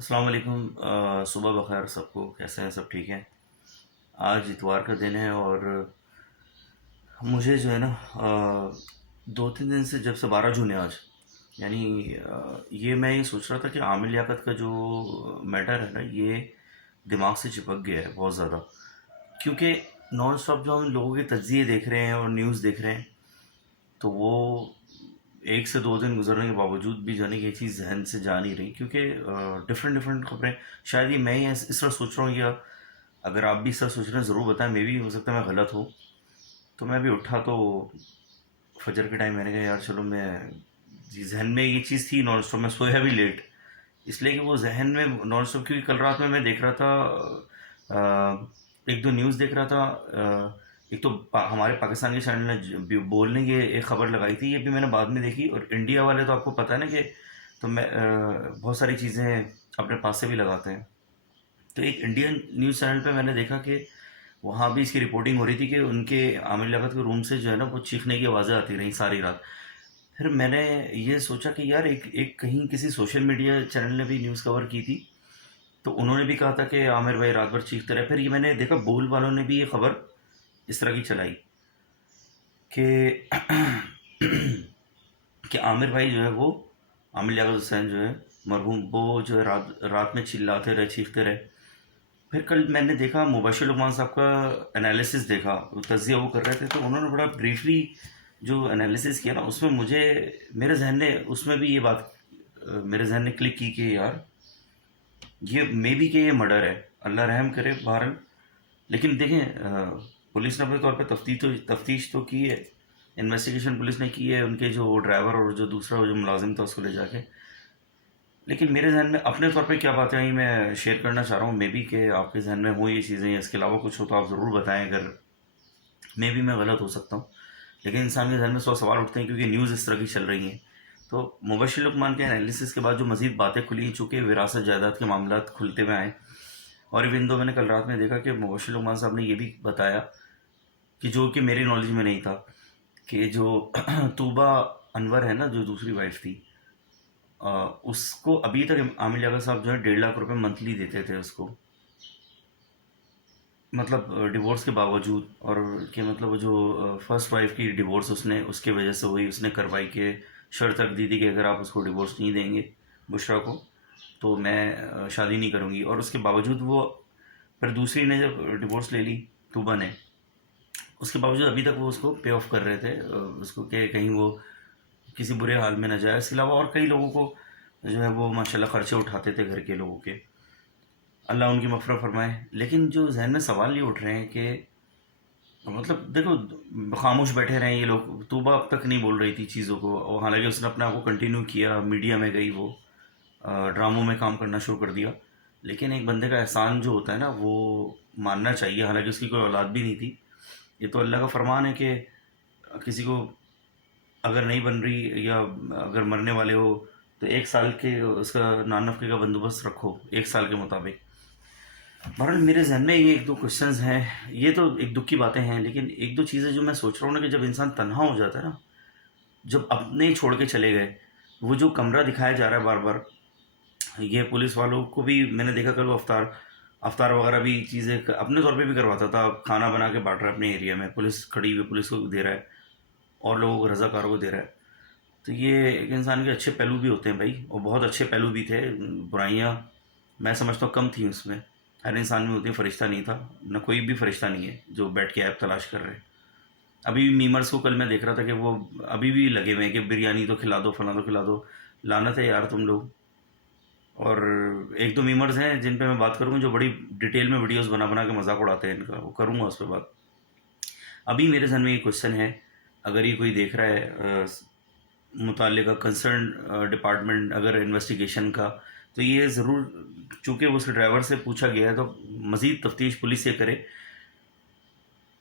अस्सलाम वालेकुम। सुबह बखैर सबको, कैसे हैं? सब ठीक हैं? आज इतवार का दिन है और मुझे जो है ना 2-3 दिन से, जब से 12 जून है आज, यानी ये मैं ये सोच रहा था कि आमिर लियाकत का जो मैटर है ना, ये दिमाग से चिपक गया है बहुत ज़्यादा। क्योंकि नॉन स्टॉप जो हम लोगों के तज्जिए देख रहे हैं और न्यूज़ देख रहे हैं, तो वो 1 से 2 दिन गुजरने के बावजूद भी जो है ना ये चीज़ जहन से जा नहीं रही। क्योंकि डिफरेंट डिफरेंट खबरें, शायद ये मैं ही इस तरह सोच रहा हूँ, या अगर आप भी इस तरह सोच रहे हैं ज़रूर बताएं। मे भी हो सकता है मैं गलत हूँ। तो मैं अभी उठा तो फजर के टाइम मैंने कहा यार चलो, मैं जी जहन में ये चीज़ थी नॉन स्टॉप। मैं सोया भी लेट इसलिए कि वो जहन में नॉन स्टॉप, क्योंकि कल रात में मैं देख रहा था, एक दो न्यूज़ देख रहा था। एक तो हमारे पाकिस्तान के चैनल ने बोलने की एक खबर लगाई थी, ये भी मैंने बाद में देखी। और इंडिया वाले तो आपको पता है ना कि तो मैं बहुत सारी चीज़ें अपने पास से भी लगाते हैं। तो एक इंडियन न्यूज़ चैनल पे मैंने देखा कि वहाँ भी इसकी रिपोर्टिंग हो रही थी कि उनके आमिर लियाकत के रूम से जो है ना वो चीखने की आवाज़ें आती रहीं सारी रात। फिर मैंने ये सोचा कि यार एक एक कहीं किसी सोशल मीडिया चैनल ने भी न्यूज़ कवर की थी, तो उन्होंने भी कहा था कि आमिर भाई रात भर चीखते रहे। फिर ये मैंने देखा बोल वालों ने भी ये खबर इस तरह की चलाई कि कि आमिर भाई जो है वो, आमिर लियाकत हुसैन जो है मरहूम, वो जो है रात रात में चिल्लाते रहे, चीखते रहे। फिर कल मैंने देखा मुबशिर लुकमान साहब का एनालिसिस देखा, तजिया वो कर रहे थे, तो उन्होंने बड़ा ब्रीफली जो एनालिसिस किया ना, उसमें मुझे, मेरे जहन ने उसमें भी ये बात मेरे जहन ने क्लिक की कि यार ये मे बी कि ये मर्डर है। अल्लाह रहम करे बहरहाल। लेकिन देखें, पुलिस ने अपने तौर पे तफ्तीश तो की है, इन्वेस्टिगेशन पुलिस ने की है उनके जो ड्राइवर और जो दूसरा जो मुलाजिम था उसको ले जाके। लेकिन मेरे जहन में अपने तौर पे क्या बातें आई, मैं शेयर करना चाह रहा हूँ। मे बी कि आपके जहन में हो ये चीज़ें, इसके अलावा कुछ हो तो आप ज़रूर बताएं। अगर मे बी मैं गलत हो सकता हूँ, लेकिन इंसान के जहन में 100 सवाल उठते हैं क्योंकि न्यूज़ इस तरह की चल रही हैं। तो मुबशिर लुकमान के एनालिसिस के बाद जो मज़ीद बातें खुली, चूँकि विरासत जायदाद के मामला खुलते हुए आए, और इवन दो मैंने कल रात में देखा कि मुबशिर लुकमान साहब ने ये भी बताया कि जो कि मेरी नॉलेज में नहीं था, कि जो तूबा अनवर है ना, जो दूसरी वाइफ थी, उसको अभी तक आमिर लियाकत साहब जो है 1.5 लाख रुपए मंथली देते थे उसको, मतलब डिवोर्स के बावजूद। और कि मतलब वो जो फर्स्ट वाइफ की डिवोर्स उसने उसके वजह से हुई, उसने करवाई के शर्त रख दी थी कि अगर आप उसको डिवोर्स नहीं देंगे, बुशरा को, तो मैं शादी नहीं करूँगी। और उसके बावजूद वो, फिर दूसरी ने जब डिवोर्स ले ली, तूबा ने, उसके बावजूद अभी तक वो उसको पे ऑफ कर रहे थे, उसको कि कहीं वो किसी बुरे हाल में न जाए। इसके अलावा और कई लोगों को जो है वो माशाल्लाह खर्चे उठाते थे घर के लोगों के, अल्लाह उनकी मफ़रत फरमाए। लेकिन जो जहन में सवाल ये उठ रहे हैं कि मतलब देखो, खामोश बैठे रहे ये लोग। तूबा अब तक नहीं बोल रही थी चीज़ों को, और हालांकि उसने अपने आप को कंटिन्यू किया, मीडिया में गई, वो ड्रामों में काम करना शुरू कर दिया। लेकिन एक बंदे का एहसान जो होता है ना, वो मानना चाहिए। हालांकि उसकी कोई औलाद भी नहीं थी। ये तो अल्लाह का फरमान है कि किसी को अगर नहीं बन रही, या अगर मरने वाले हो, तो 1 साल के उसका नान नफ़के का बंदोबस्त रखो, 1 साल के मुताबिक। बहरहाल मेरे जहन में ये एक दो क्वेश्चंस हैं। ये तो एक दुख की बातें हैं, लेकिन एक दो चीज़ें जो मैं सोच रहा हूँ ना, कि जब इंसान तन्हा हो जाता है ना, जब अपने ही छोड़ के चले गए, वो जो कमरा दिखाया जा रहा है बार बार, ये पुलिस वालों को भी मैंने देखा। कल वो अफ्तार अफ्तार वगैरह भी चीज़ें अपने तौर पे भी करवाता था, खाना बना के बांट रहा है अपने एरिया में, पुलिस खड़ी हुई, पुलिस को दे रहा है और लोगों को, रज़ाकारों को दे रहा है। तो ये एक इंसान के अच्छे पहलू भी होते हैं भाई, और बहुत अच्छे पहलू भी थे। बुराइयाँ मैं समझता हूँ कम थी उसमें। हर इंसान में होती है, फरिश्ता नहीं था, न कोई भी फरिश्ता नहीं है जो बैठ के ऐप तलाश कर रहे हैं। अभी भी मीमर्स को कल मैं देख रहा था कि वो अभी भी लगे हुए हैं कि बिरयानी तो खिला दो, फलाना तो खिला दो। लानत है यार तुम लोग। और एक दो मीमर्स हैं जिन पे मैं बात करूँगा, जो बड़ी डिटेल में वीडियोस बना बना के मजाक उड़ाते हैं इनका, वो करूँगा उस पर बात। अभी मेरे जहन में ये क्वेश्चन है, अगर ये कोई देख रहा है मुतालिका कंसर्न डिपार्टमेंट, अगर इन्वेस्टिगेशन का, तो ये ज़रूर, चूँकि उसके ड्राइवर से पूछा गया है, तो मज़ीद तफ्तीश पुलिस ये करे।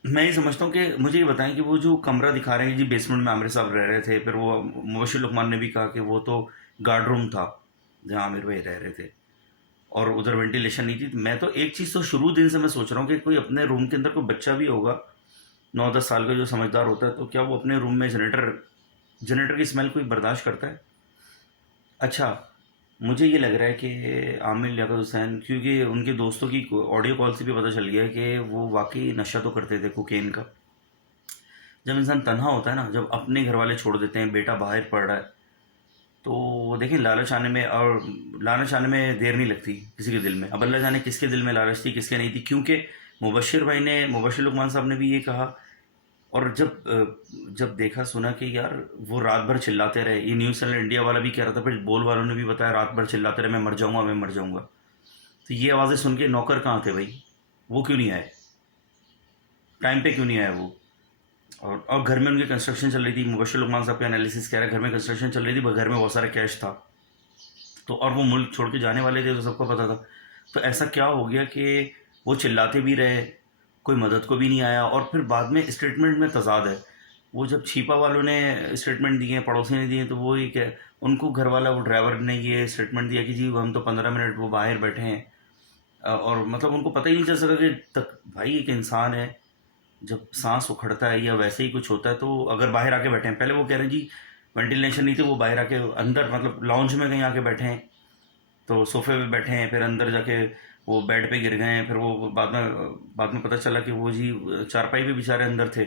मैं ये समझता हूँ कि मुझे ये बताएं कि वो जो कमरा दिखा रहे हैं जी, बेसमेंट में आमिर साहब रह रहे थे, फिर वो मुबशिर लुकमान ने भी कहा कि वो तो गार्ड रूम था जहाँ आमिर भाई रह रहे थे, और उधर वेंटिलेशन नहीं थी। मैं तो एक चीज़ तो शुरू दिन से मैं सोच रहा हूँ कि कोई अपने रूम के अंदर कोई बच्चा भी होगा 9-10 साल का जो समझदार होता है, तो क्या वो अपने रूम में जनरेटर जनरेटर की स्मेल कोई बर्दाश्त करता है? अच्छा, मुझे ये लग रहा है कि आमिर लियाकत हुसैन, क्योंकि उनके दोस्तों की ऑडियो कॉल से भी पता चल गया है कि वो वाकई नशा तो करते थे कोकेन का। जब इंसान तन्हा होता है ना, जब अपने घर वाले छोड़ देते हैं, बेटा बाहर पढ़ रहा है, तो देखें लालच आने में, और लालच आने में देर नहीं लगती किसी के दिल में। अब अल्लाह जाने किसके दिल में लालच थी, किसके नहीं थी, क्योंकि मुबशिर लुकमान साहब ने भी ये कहा। और जब देखा सुना कि यार वो रात भर चिल्लाते रहे, ये न्यूज़ चैनल इंडिया वाला भी कह रहा था, फिर बोल वालों ने भी बताया रात भर चिल्लाते रहे, मैं मर जाऊंगा, मैं मर जाऊंगा। तो ये आवाज़ें सुन के नौकर कहाँ थे भाई, वो क्यों नहीं आए, टाइम पे क्यों नहीं आए वो। और घर में उनकी कंस्ट्रक्शन चल रही थी, मुबशिर लुकमान साहब का एनालिसिस कह रहा है घर में कंस्ट्रक्शन चल रही थी, घर में बहुत सारा कैश था। तो और वो मुल्क छोड़ के जाने वाले थे, तो सबको पता था। तो ऐसा क्या हो गया कि वो चिल्लाते भी रहे, कोई मदद को भी नहीं आया, और फिर बाद में स्टेटमेंट में तजाद है। वो जब छिपा वालों ने स्टेटमेंट दिए, पड़ोसी ने दिए, तो वो ही क्या, उनको घर वाला, वो ड्राइवर ने ये स्टेटमेंट दिया कि जी हम तो 15 मिनट वो बाहर बैठे हैं। और मतलब उनको पता ही नहीं चल सका कि तक भाई एक इंसान है, जब सांस उखड़ता है या वैसे ही कुछ होता है, तो अगर बाहर आके बैठे हैं, पहले वो कह रहे हैं जी वेंटिलेशन नहीं थी, वो बाहर आके अंदर मतलब लॉन्च में कहीं आके बैठे हैं, तो सोफे पे बैठे हैं, फिर अंदर जाके वो बेड पे गिर गए हैं, फिर वो बाद में पता चला कि वो जी चारपाई पे बेचारे अंदर थे।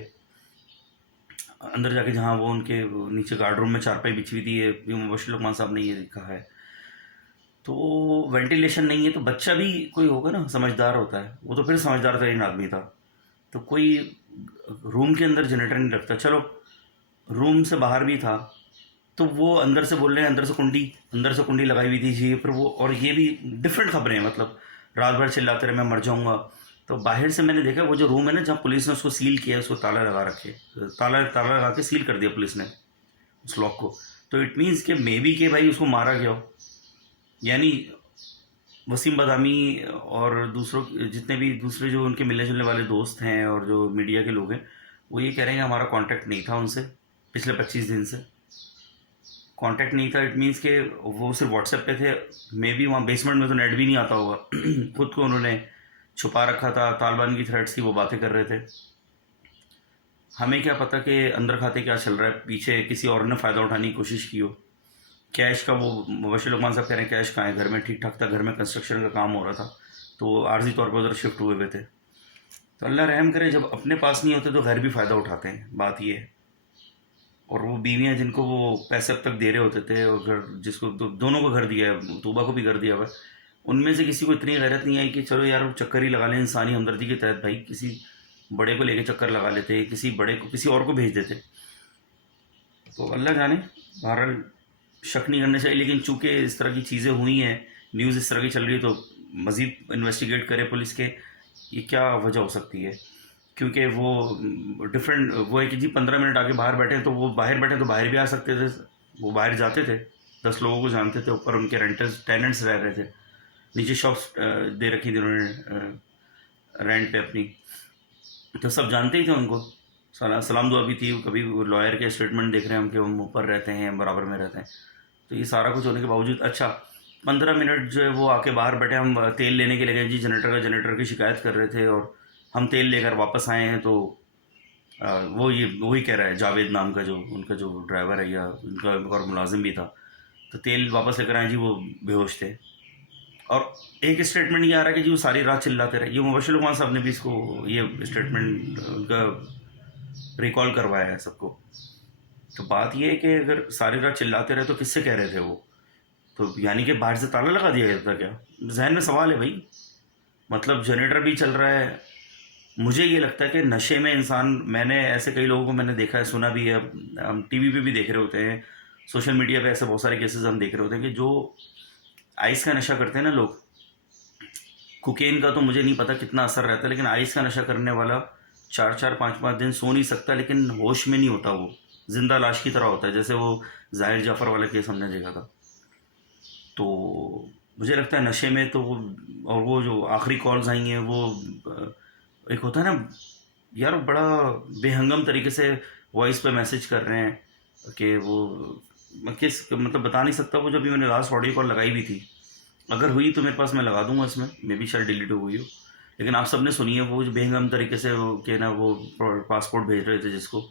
अंदर जाके जहाँ वो उनके नीचे गार्ड रूम में चारपाई बिछी हुई थी, ये मुबशिर लुकमान साहब ने ये लिखा है। तो वेंटिलेशन नहीं है, तो बच्चा भी कोई होगा ना, समझदार होता है, वो तो फिर समझदार तरीन आदमी था। तो कोई रूम के अंदर जनरेटर नहीं रखता, चलो रूम से बाहर भी था, तो वो अंदर से बोल रहे हैं, अंदर से कुंडी लगाई हुई थी जी, फिर वो, और ये भी डिफरेंट खबरें हैं, मतलब रात भर चिल्लाते रहे मैं मर जाऊंगा। तो बाहर से मैंने देखा वो जो रूम है ना, जहाँ पुलिस ने उसको सील किया है, उसको ताला लगा रखे, ताला ताला लगा के सील कर दिया पुलिस ने उस लॉक को। तो इट मीन्स कि मे बी के भाई उसको मारा गया हो, यानी वसीम बदामी और दूसरों, जितने भी दूसरे जो उनके मिलने जुलने वाले दोस्त हैं और जो मीडिया के लोग हैं, वो ये कह रहे हैं कि हमारा कांटेक्ट नहीं था उनसे पिछले 25 दिन से। कांटेक्ट नहीं था, इट मीन्स के वो सिर्फ व्हाट्सएप पे थे। मे बी वहाँ बेसमेंट में तो नेट भी नहीं आता होगा खुद को उन्होंने छुपा रखा था, तालिबान की थ्रेट्स की वो बातें कर रहे थे। हमें क्या पता कि अंदर खाते क्या चल रहा है, पीछे किसी और ने फ़ायदा उठाने की कोशिश की हो। कैश का वो मुबशिर लुकमान साहब कह रहे हैं कैश कहाँ है, घर में ठीक ठाक था, घर में कंस्ट्रक्शन का काम हो रहा था, तो आर्जी तौर पर उधर शिफ्ट हुए हुए थे। तो अल्लाह रहम करे, जब अपने पास नहीं होते तो घर भी फ़ायदा उठाते हैं, बात ये है। और वो बीवियाँ जिनको वो पैसे अब तक दे रहे होते थे, और घर जिसको दोनों को घर दिया है, तूबा को भी घर दिया हुआ है, उनमें से किसी को इतनी गैरत नहीं आई कि चलो यार वो चक्कर ही लगा लें इंसानी हमदर्दी के तहत, भाई किसी बड़े को लेके चक्कर लगा लेते, किसी बड़े को किसी और को भेज देते। तो अल्लाह जाने, बहरहाल शक नहीं करना चाहिए, लेकिन चूंकि इस तरह की चीज़ें हुई हैं, न्यूज़ इस तरह की चल रही है, तो मज़ीद इन्वेस्टिगेट करे पुलिस के, ये क्या वजह हो सकती है। क्योंकि वो डिफरेंट वो है कि जी 15 मिनट आके बाहर बैठे हैं, तो वो बाहर बैठे तो बाहर भी आ सकते थे, वो बाहर जाते थे, 10 लोगों को जानते थे, ऊपर उनके रेंटर्स टेनेंट्स रह रहे थे, नीचे शॉप्स दे रखी थी उन्होंने रेंट पे अपनी, तो सब जानते ही थे उनको। सलाम दुआ भी थी, कभी लॉयर के स्टेटमेंट देख रहे हैं हम कि हम ऊपर रहते हैं, बराबर में रहते हैं। तो ये सारा कुछ होने के बावजूद, अच्छा 15 मिनट जो है वो आके बाहर बैठे, हम तेल लेने के लिए गए जी, जनरेटर की शिकायत कर रहे थे, और हम तेल लेकर वापस आए हैं, तो वो ये वही कह रहा है, जावेद नाम का जो उनका जो ड्राइवर है, या उनका और मुलाजिम भी था, तो तेल वापस लेकर आए जी, वो बेहोश थे। और एक स्टेटमेंट ये आ रहा है कि जी वो सारी रात चिल्लाते रहे, ये मुबशिर लुकमान साहब ने भी इसको ये स्टेटमेंट उनका रिकॉल करवाया है सबको। तो बात ये है कि अगर सारी रात चिल्लाते रहे तो किससे कह रहे थे वो, तो यानी कि बाहर से ताला लगा दिया गया था क्या, जहन में सवाल है भाई। मतलब जनरेटर भी चल रहा है। मुझे ये लगता है कि नशे में इंसान, मैंने ऐसे कई लोगों को मैंने देखा है, सुना भी है, हम टीवी पे भी देख रहे होते हैं, सोशल मीडिया पे ऐसे बहुत सारे केसेस हम देख रहे होते हैं कि जो आइस का नशा करते हैं ना लोग, कोकेन का तो मुझे नहीं पता कितना असर रहता है, लेकिन आइस का नशा करने वाला 4-4 5-5 दिन सो नहीं सकता, लेकिन होश में नहीं होता, वो जिंदा लाश की तरह होता है, जैसे वो जाहिर जाफर वाला केस हमने देखा था। तो मुझे लगता है नशे में तो वो, और वो जो आखिरी कॉल्स आई हैं वो, एक होता है ना यार, बड़ा बेहंगम तरीके से वॉइस पे मैसेज कर रहे हैं कि वो, मैं किस मतलब बता नहीं सकता, वो जो भी मैंने लास्ट ऑडियो कॉल लगाई हुई थी, अगर हुई तो मेरे पास मैं लगा दूंगा इसमें, मे बी शायद डिलीट हो गई हो, लेकिन आप सबने सुनी है वो जो बेहंगम तरीके से वो के ना वो पासपोर्ट भेज रहे थे जिसको,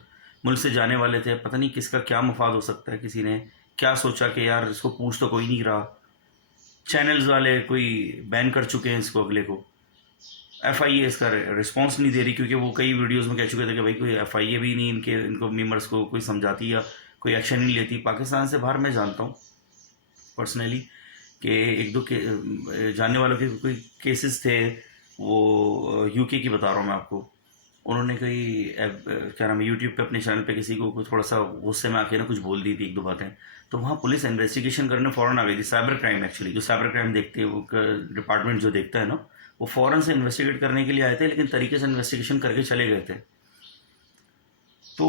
मुल्क से जाने वाले थे, पता नहीं किसका क्या मफाद हो सकता है, किसी ने क्या सोचा कि यार इसको पूछ तो कोई नहीं रहा, चैनल्स वाले कोई बैन कर चुके हैं इसको, अगले को। FIA इसका रिस्पांस नहीं दे रही, क्योंकि वो कई वीडियोस में कह चुके थे कि भाई कोई FIA भी नहीं इनको मेम्बर्स को कोई समझाती या कोई एक्शन नहीं लेती। पाकिस्तान से बाहर मैं जानता हूँ पर्सनली कि एक दो जानने वालों के कोई केसेस थे, वो UK की बता रहा हूँ मैं आपको। उन्होंने कोई क्या नाम है, यूट्यूब पे अपने चैनल पे किसी को थोड़ा सा गुस्से में आके ना कुछ बोल दी थी, एक दो बातें, तो वहाँ पुलिस इन्वेस्टिगेशन करने फ़ौरन आ गई थी। साइबर क्राइम, एक्चुअली जो साइबर क्राइम देखते हैं वो डिपार्टमेंट जो देखता है ना, वो फ़ौरन से इन्वेस्टिगेट करने के लिए आए थे, लेकिन तरीके से इन्वेस्टिगेशन करके चले गए थे। तो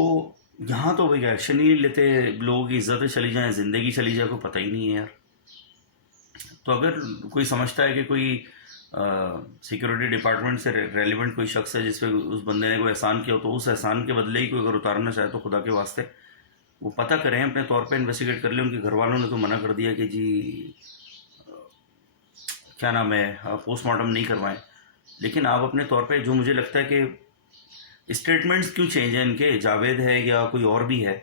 यहाँ तो भाई एक्शन ही नहीं लेते, लोगों की इज्जतें चली जाएँ, ज़िंदगी चली जाए, को पता ही नहीं है यार। तो अगर कोई समझता है कि कोई सिक्योरिटी डिपार्टमेंट से रेलिवेंट कोई शख्स है जिस पे उस बंदे ने कोई एहसान किया हो, तो उस एहसान के बदले ही कोई अगर उतारना चाहे तो खुदा के वास्ते वो पता करें, अपने तौर पे इन्वेस्टिगेट कर लें। उनके घर वालों ने तो मना कर दिया कि जी क्या नाम है, पोस्टमार्टम नहीं करवाएं, लेकिन आप अपने तौर पे, जो मुझे लगता है कि स्टेटमेंट्स क्यों चेंज है इनके, जावेद है या कोई और भी है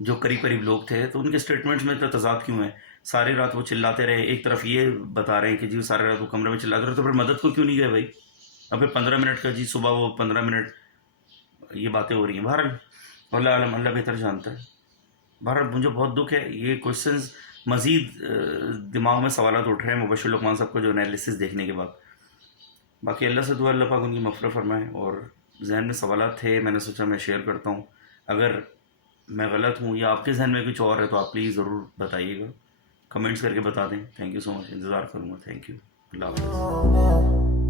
जो करीब करीब लोग थे, तो उनके स्टेटमेंट्स में तो तजाद क्यों है? सारी रात वो चिल्लाते रहे, एक तरफ ये बता रहे हैं कि जी सारी रात वो कमरे में चिल्लाते रहे, तो फिर मदद को क्यों नहीं गए भाई? अब फिर 15 मिनट का जी, सुबह वो 15 मिनट ये बातें हो रही हैं। बहरहाल वल्लाह आलम, अल्लाह बेहतर जानता है। बहरहाल मुझे बहुत दुख है, ये क्वेश्चंस मज़ीद दिमाग में सवाल उठ रहे हैं मुबशिर लुकमान साहब को जो एनालिसिस देखने के बाद। बाकी अल्लाह से दुआ, अल्लाह पाक उनकी मफ़रत फरमाए। और जहन में सवाल थे, मैंने सोचा मैं शेयर करता हूँ। अगर मैं गलत हूँ या आपके जहन में कुछ और है तो आप प्लीज़ ज़रूर बताइएगा, कमेंट्स करके बता दें। थैंक यू सो मच, इंतज़ार करूँगा। थैंक यू, अल्लाह हाफ़िज़।